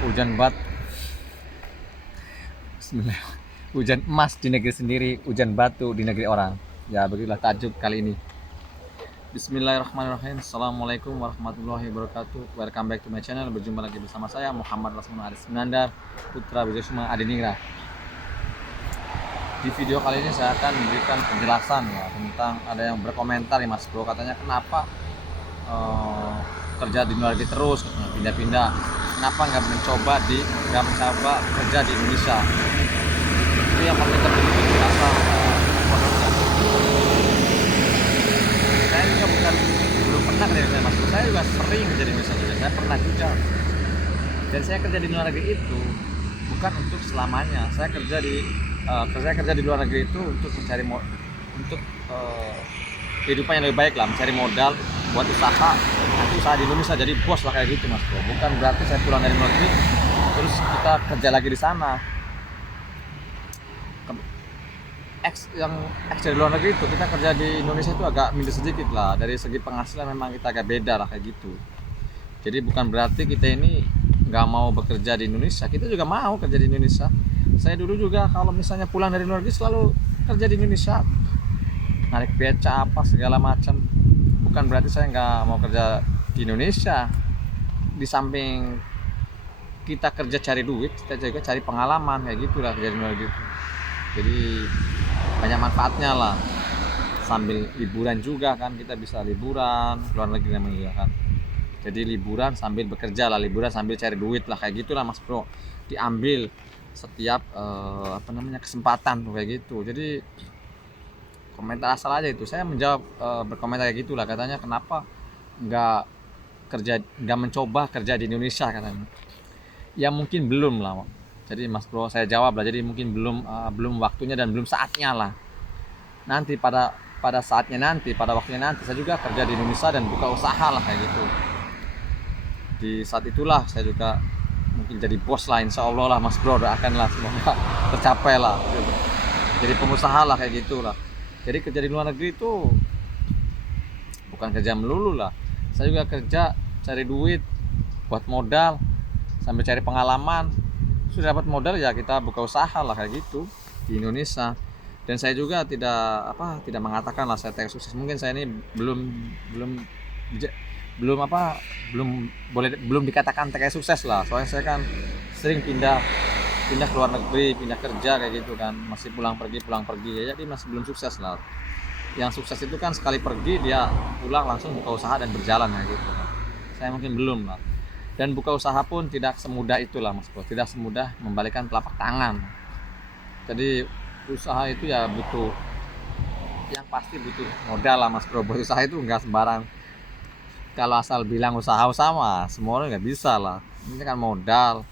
Hujan bat, Bismillah. Hujan emas di negeri sendiri, hujan batu di negeri orang. Ya begitulah tajuk kali ini. Bismillahirrahmanirrahim. Assalamualaikum warahmatullahi wabarakatuh. Welcome back to my channel. Berjumpa lagi bersama saya Muhammad Lasmuna Aris Nandar, Putra Wijayasuma Adiningrat. Di video kali ini saya akan memberikan penjelasan ya, tentang ada yang berkomentar ya Mas Bro, katanya kenapa kerja di luar negeri terus, pindah-pindah, kenapa nggak mencoba kerja di Indonesia. Itu yang komentar itu merasa saya juga belum pernah kerja di Indonesia Mas Bro. Saya juga sering kerja di Indonesia juga, saya pernah juga, dan saya kerja di luar negeri itu bukan untuk selamanya. Saya kerja di luar negeri itu untuk mencari kehidupan yang lebih baik lah, mencari modal buat usaha, nanti usaha di Indonesia jadi bos lah, kayak gitu Mas Bro. Bukan berarti saya pulang dari luar negeri terus kita kerja lagi di sana. Yang dari luar negeri itu kita kerja di Indonesia itu agak minder sedikit lah, dari segi penghasilan memang kita agak beda lah kayak gitu. Jadi bukan berarti kita ini nggak mau bekerja di Indonesia, kita juga mau kerja di Indonesia. Saya dulu juga kalau misalnya pulang dari luar negeri selalu kerja di Indonesia, narik beca apa segala macam. Bukan berarti saya nggak mau kerja di Indonesia. Di samping kita kerja cari duit, kita juga cari pengalaman, kayak gitulah kerja di luar negeri. Jadi banyak manfaatnya lah, sambil liburan juga kan, kita bisa liburan luar negeri namanya kan. Jadi liburan sambil bekerja lah, liburan sambil cari duit lah, kayak gitulah Mas Bro. Diambil setiap kesempatan tuh kayak gitu. Jadi komentar asal aja itu, saya menjawab berkomentar kayak gitulah, katanya kenapa nggak mencoba kerja di Indonesia katanya. Ya mungkin belum lah. Jadi Mas Bro saya jawab lah, jadi mungkin belum waktunya dan belum saatnya lah. Nanti pada waktunya nanti saya juga kerja di Indonesia dan buka usaha lah kayak gitu. Di saat itulah saya juga mungkin jadi bos lah, insya Allah lah Mas Bro, doakan lah semoga tercapai lah, jadi pengusaha lah kayak gitulah. Jadi kerja di luar negeri itu bukan kerja melulu lah, saya juga kerja cari duit buat modal sambil cari pengalaman. Sudah dapat modal ya kita buka usaha lah kayak gitu di Indonesia. Dan saya juga tidak mengatakan lah saya sukses. Mungkin saya ini belum dikatakan kayak sukses lah, soalnya saya kan sering pindah ke luar negeri, pindah kerja kayak gitu kan, masih pulang pergi jadi masih belum sukses lah. Yang sukses itu kan sekali pergi dia pulang langsung buka usaha dan berjalan kayak gitu kan. Saya mungkin belum lah. Dan buka usaha pun tidak semudah itulah Mas Bro, tidak semudah membalikkan telapak tangan. Jadi usaha itu ya yang pasti butuh modal lah Mas Bro. Buat usaha itu nggak sembarang, kalau asal bilang usaha mah semua orang nggak bisa lah. Ini kan modal,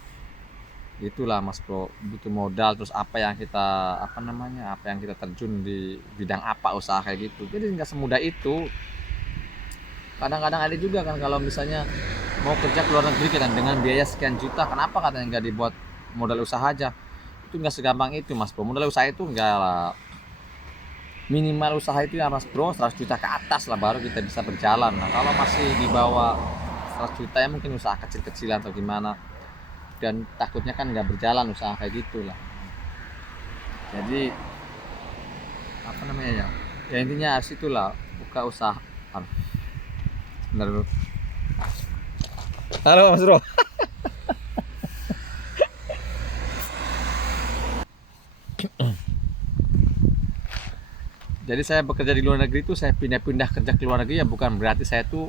itulah Mas Bro, butuh modal. Terus apa yang kita terjun di bidang apa usaha kayak gitu. Jadi nggak semudah itu. Kadang-kadang ada juga kan, kalau misalnya mau kerja ke luar negeri kan dengan biaya sekian juta, kenapa katanya nggak dibuat modal usaha aja? Itu nggak segampang itu Mas Bro. Modal usaha itu nggak lah, minimal usaha itu ya Mas Bro 100 juta ke atas lah baru kita bisa berjalan. Nah kalau masih di bawah 100 juta ya mungkin usaha kecil-kecilan atau gimana, dan takutnya kan nggak berjalan usaha kayak gitulah. Jadi ya intinya situlah buka usaha. Bentar dulu. Halo Mas Bro. Jadi saya bekerja di luar negeri itu, saya pindah-pindah kerja ke luar negeri ya bukan berarti saya tuh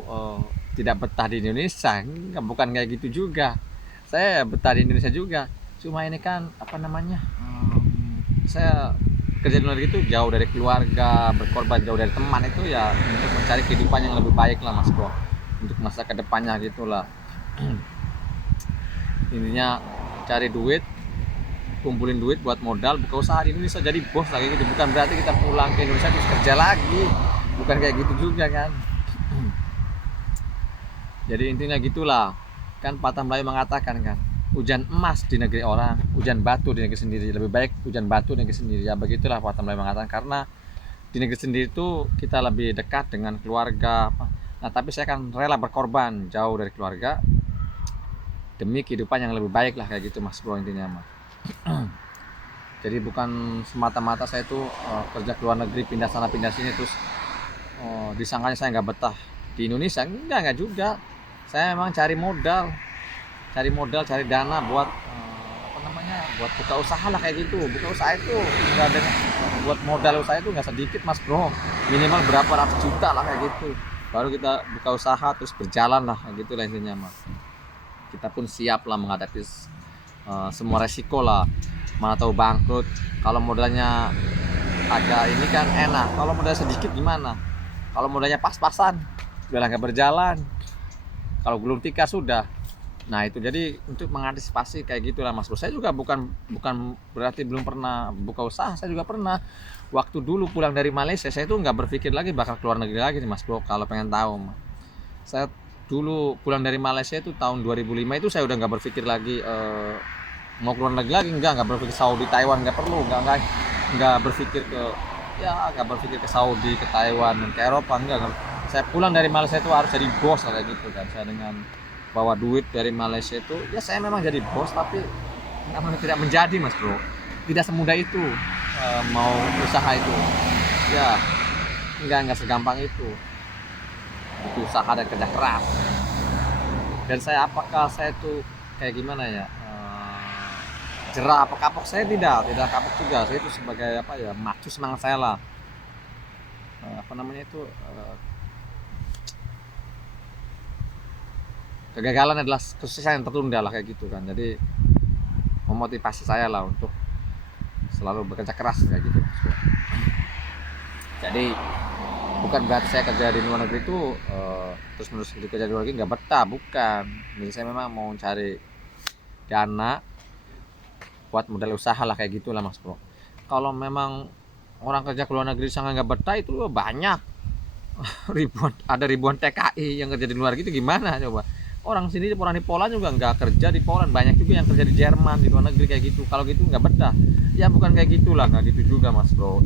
tidak betah di Indonesia. Bukan kayak gitu juga. Saya betah di Indonesia juga. Cuma ini kan saya kerja di luar negeri itu jauh dari keluarga, berkorban jauh dari teman, itu ya untuk mencari kehidupan yang lebih baik lah Mas Bro, untuk masa kedepannya gitulah. Intinya cari duit, kumpulin duit buat modal buka usaha di Indonesia, jadi bos lagi gitu. Bukan berarti kita pulang ke Indonesia terus kerja lagi, bukan kayak gitu juga kan. Jadi intinya gitulah kan, patah Melayu mengatakan kan, hujan emas di negeri orang, hujan batu di negeri sendiri. Lebih baik hujan batu di negeri sendiri, ya begitulah patah Melayu mengatakan. Karena di negeri sendiri itu kita lebih dekat dengan keluarga. Nah tapi saya kan rela berkorban jauh dari keluarga demi kehidupan yang lebih baik lah kayak gitu Mas Bro intinya mah. Jadi bukan semata-mata saya tuh kerja ke luar negeri, pindah sana pindah sini terus disangkanya saya nggak betah di Indonesia. Enggak juga, saya memang cari dana buat apa namanya, buat buka usaha lah kayak gitu. Buka usaha itu nggak ada, buat modal usaha itu nggak sedikit Mas Bro, minimal berapa ratus juta lah kayak gitu, baru kita buka usaha terus berjalan lah kayak gitu lah intinya mah. Kita pun siap lah menghadapi semua resiko lah, mana tahu bangkrut. Kalau modalnya agak ini kan enak, kalau modal sedikit gimana, kalau modalnya pas-pasan udah nggak berjalan, kalau belum tikar sudah. Nah itu jadi untuk mengantisipasi kayak gitulah Mas Bro. Saya juga bukan berarti belum pernah buka usaha, saya juga pernah. Waktu dulu pulang dari Malaysia saya itu nggak berpikir lagi bakal keluar negeri lagi nih Mas Bro. Kalau pengen tahu, saya dulu pulang dari Malaysia itu tahun 2005 itu saya udah nggak berpikir lagi mau keluar negeri lagi, nggak berpikir Saudi, Taiwan, nggak perlu, nggak berpikir ke, ya nggak berpikir ke Saudi, ke Taiwan, ke Eropa, enggak. Saya pulang dari Malaysia itu harus jadi bos kayak gitu kan. Saya dengan bawa duit dari Malaysia itu, ya saya memang jadi bos, tapi namanya tidak menjadi Mas Bro. Tidak semudah itu mau usaha itu, ya nggak segampang itu. Itu usaha dan kerja keras. Dan apakah saya tuh kayak gimana ya, jerah apa kapok? Saya tidak kapok juga. Saya itu sebagai apa ya, macu semangat saya lah. Apa namanya itu, kegagalan adalah kesuksesan yang tertunda lah kayak gitu kan. Jadi memotivasi saya lah untuk selalu bekerja keras kayak gitu. Jadi bukan berarti saya kerja di luar negeri itu terus menerus kerja di luar negeri nggak betah, bukan. Jadi saya memang mau cari dana buat modal usaha lah kayak gitulah Mas Bro. Kalau memang orang kerja ke luar negeri sangat nggak betah itu banyak. ribuan TKI yang kerja di luar gitu, gimana coba? Orang sini, orang di Poland juga nggak kerja di Poland, banyak juga yang kerja di Jerman, di luar negeri kayak gitu. Kalau gitu nggak betah, ya bukan kayak gitulah, nggak gitu juga Mas Bro.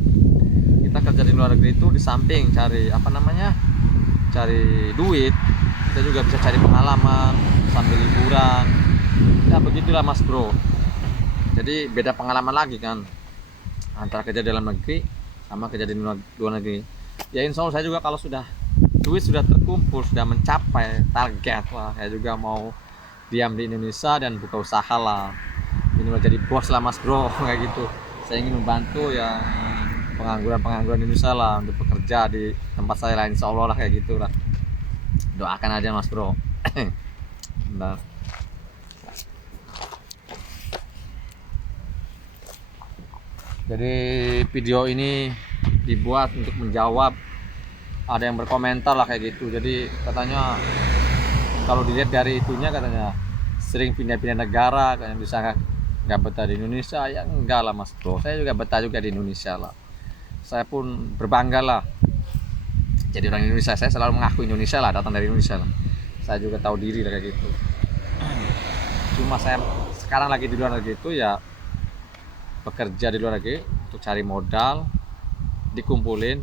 Kita kerja di luar negeri itu di samping cari apa namanya, cari duit, kita juga bisa cari pengalaman sambil liburan, ya begitulah Mas Bro. Jadi beda pengalaman lagi kan antara kerja di dalam negeri sama kerja di luar negeri. Ya insya Allah saya juga kalau sudah duit sudah terkumpul, sudah mencapai target lah, saya juga mau diam di Indonesia dan buka usaha lah, minimal jadi bos lah Mas Bro kayak gitu. Saya ingin membantu yang pengangguran Indonesia lah untuk bekerja di tempat saya lah, insya Allah lah kayak gitu lah. Doakan aja Mas Bro. Nah. Jadi video ini dibuat untuk menjawab, ada yang berkomentar lah kayak gitu. Jadi katanya kalau dilihat dari itunya, katanya sering pindah-pindah negara, katanya bisa nggak betah di Indonesia. Ya enggak lah Mas Bro, saya juga betah juga di Indonesia lah. Saya pun berbangga lah jadi orang Indonesia. Saya selalu mengaku Indonesia lah, datang dari Indonesia lah. Saya juga tahu diri lah kayak gitu. Cuma saya sekarang lagi di luar negeri itu ya bekerja di luar negeri untuk cari modal, dikumpulin,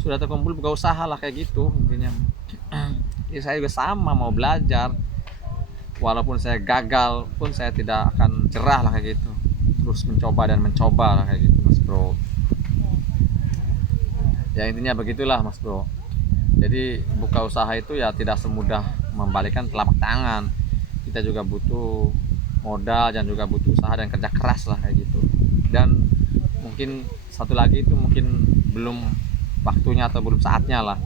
sudah terkumpul buka usaha lah kayak gitu intinya. Ya saya juga sama, mau belajar, walaupun saya gagal pun saya tidak akan cerah lah kayak gitu, terus mencoba lah kayak gitu Mas Bro. Ya intinya begitulah Mas Bro. Jadi buka usaha itu ya tidak semudah membalikkan telapak tangan, kita juga butuh modal dan juga butuh usaha dan kerja keras lah kayak gitu. Dan mungkin satu lagi itu mungkin belum waktunya atau belum saatnya lah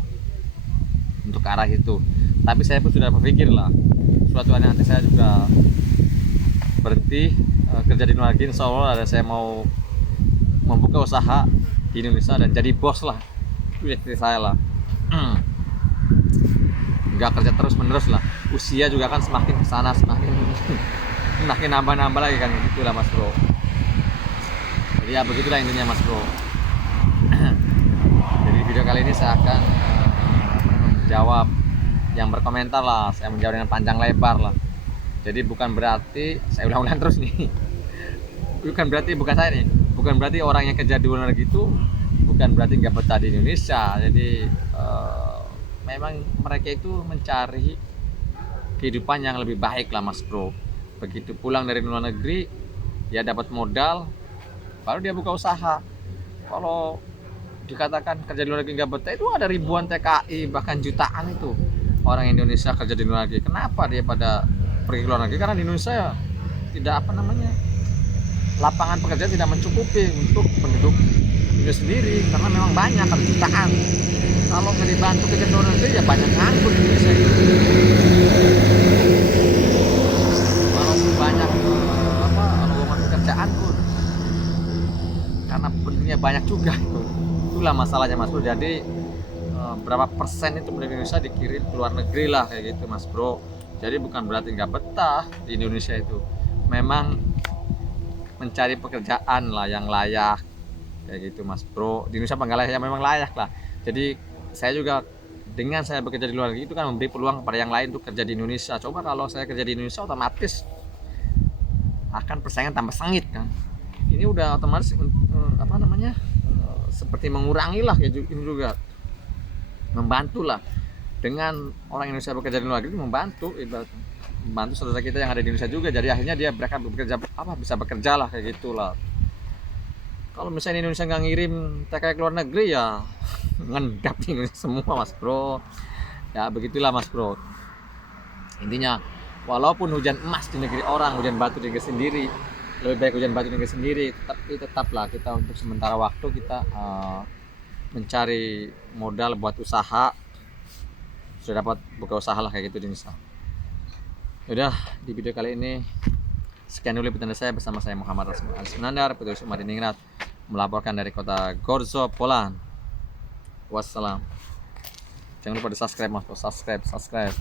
untuk ke arah itu. Tapi saya pun sudah berpikir lah, suatu hari nanti saya juga berhenti kerja di luar negeri, insya Allah ada saya mau membuka usaha di Indonesia dan jadi bos lah. Itu istri saya lah. Nggak kerja terus menerus lah, usia juga kan semakin kesana semakin nambah lagi kan, gitulah Mas Bro. Jadi ya begitulah intinya Mas Bro. Jadi video kali ini saya akan menjawab yang berkomentar lah, saya menjawab dengan panjang lebar lah. Jadi bukan berarti, saya ulang-ulang terus nih, bukan saya nih, bukan berarti orang yang kerja di luar negeri itu bukan berarti nggak betah di Indonesia. Jadi memang mereka itu mencari kehidupan yang lebih baik lah Mas Bro. Begitu pulang dari luar negeri ya dapat modal, baru dia buka usaha. Kalau dikatakan kerja di luar negeri nggak betah, itu ada ribuan TKI bahkan jutaan itu orang Indonesia kerja di luar negeri. Kenapa dia pada pergi ke luar negeri? Karena di Indonesia ya tidak lapangan pekerjaan tidak mencukupi untuk penduduk Indonesia sendiri, karena memang banyak, ada jutaan. Kalau nggak dibantu kerja di luar negeri ya banyak nganggur di Indonesia itu. Walaupun banyak lowongan pekerjaan pun, karena penduduknya banyak juga itu. Itulah masalahnya Mas Bro. Jadi berapa persen itu penduduk Indonesia dikirim ke luar negeri lah kayak gitu Mas Bro. Jadi bukan berarti nggak betah di Indonesia itu, memang mencari pekerjaan lah yang layak kayak gitu Mas Bro. Di Indonesia apa nggak layak ya, memang layak lah. Jadi saya juga dengan saya bekerja di luar negeri itu kan memberi peluang kepada yang lain untuk kerja di Indonesia. Coba kalau saya kerja di Indonesia otomatis akan persaingan tambah sengit kan. Ini udah otomatis seperti mengurangi lah kayak ini juga, membantu lah dengan orang Indonesia bekerja di luar negeri, membantu saudara kita yang ada di Indonesia juga. Jadi akhirnya mereka bisa bekerja lah kayak gitulah. Kalau misalnya Indonesia nggak ngirim TKI ke luar negeri ya ngendap di Indonesia semua Mas Bro. Ya begitulah Mas Bro. Intinya walaupun hujan emas di negeri orang, hujan batu di negeri sendiri, lebih baik hujan batu di negeri sendiri, tapi tetaplah kita untuk sementara waktu kita mencari modal buat usaha. Sudah dapat buka usaha lah kayak gitu di Indonesia. Udah di video kali ini sekian dulu liputan saya bersama saya Muhammad Asmunandar, petugas Madiningrat, melaporkan dari kota Gorzo, Poland. Wassalam. Jangan lupa di subscribe Mas, subscribe.